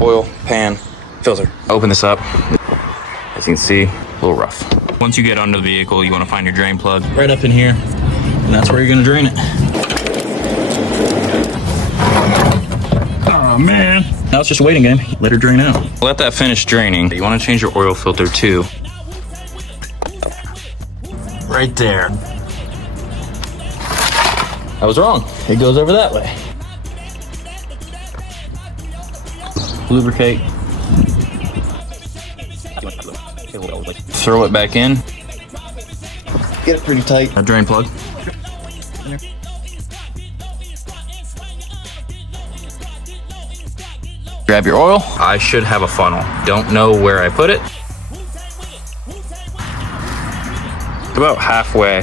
oil, pan, filter. Open this up. As you can see, a little rough. Once you get under the vehicle, you want to find your drain plug right up in here, and that's where you're going to drain it. Oh man. Now it's just a waiting game. Let her drain out. Let that finish draining. You want to change your oil filter too. Right there. I was wrong. It goes over that way. Lubricate. Throw it back in. Get it pretty tight. A drain plug. Grab your oil. I should have a funnel. Don't know where I put it. About halfway